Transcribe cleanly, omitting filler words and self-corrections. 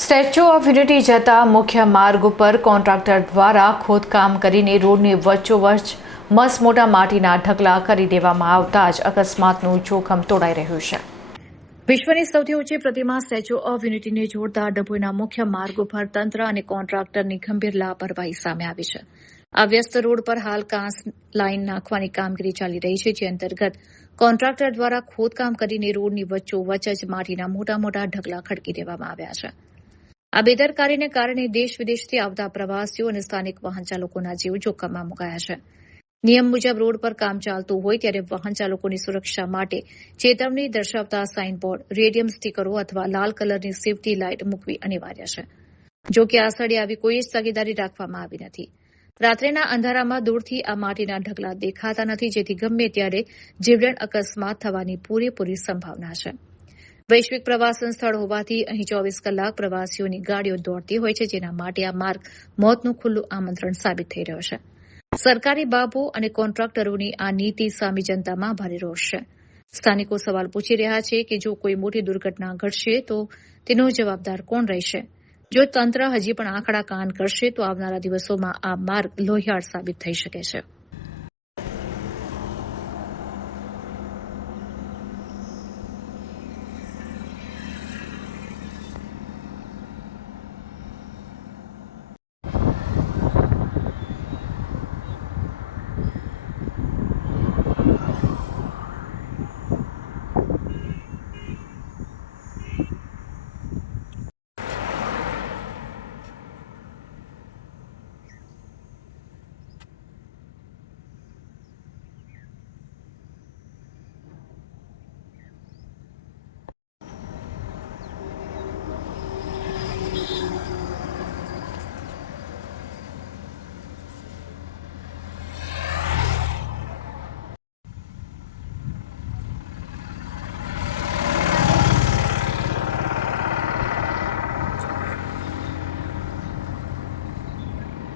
Statue of unity જતા મુખ્ય માર્ગ ઉપર કોન્ટ્રાક્ટર દ્વારા ખોદકામ કરીને રોડની વચ્ચોવચ્ચ મસમોટા માટીના ઢગલા કરી દેવામાં આવતા જ અકસ્માતનું જોખમ તોડાઈ રહ્યું છે। વિશ્વની સૌથી ઊંચી પ્રતિમા સ્ટેચ્યુ ઓફ યુનિટીને જોડતા ડભોઈના મુખ્ય માર્ગ ઉપર તંત્ર અને કોન્ટ્રાક્ટરની ગંભીર લાપરવાહી સામે આવી છે। આ વ્યસ્ત રોડ પર હાલ કાંસ લાઇન નાખવાની કામગીરી ચાલી રહી છે, જે અંતર્ગત કોન્ટ્રાક્ટર દ્વારા ખોદકામ કરીને રોડની વચ્ચોવચ્ચ જ માટીના મોટા ઢગલા ખડકી દેવામાં આવ્યા છે। આ બેદરકારીને કારણે દેશ વિદેશથી આવતા પ્રવાસીઓ અને સ્થાનિક વાહન ચાલકોના જીવ જોખમમાં મુકાયા છે। નિયમ મુજબ રોડ પર કામ ચાલતું હોય ત્યારે વાહન ચાલકોની સુરક્ષા માટે ચેતવણી દર્શાવતા સાઇનબોર્ડ, રેડિયમ સ્ટીકરો અથવા લાલ કલરની સેફટી લાઇટ મૂકવી અનિવાર્ય છે। જો કે આ સ્થળે આવી કોઈ જ તકેદારી રાખવામાં આવી નથી। રાત્રેના અંધારામાં દૂરથી આ માટીના ઢગલા દેખાતા નથી, જેથી ગમે ત્યારે જીવલેણ અકસ્માત થવાની પૂરેપૂરી સંભાવના છે। વૈશ્વિક પ્રવાસન સ્થળ હોવાથી અહીં 24 કલાક પ્રવાસીઓની ગાડીઓ દોડતી હોય છે, જેના માટે આ માર્ગ મોતનું ખુલ્લું આમંત્રણ સાબિત થઈ રહ્યો છે। સરકારી બાબુ અને કોન્ટ્રાક્ટરોની આ નીતિ સામે જનતામાં ભારે રોષ છે। સ્થાનિકો સવાલ પૂછી રહ્યા છે કે જો કોઈ મોટી દુર્ઘટના ઘટશે તો તેનો જવાબદાર કોણ રહેશે? જો તંત્ર હજી પણ આંકડા કાન કરશે તો આવનારા દિવસોમાં આ માર્ગ લોહિયાળ સાબિત થઈ શકે છે।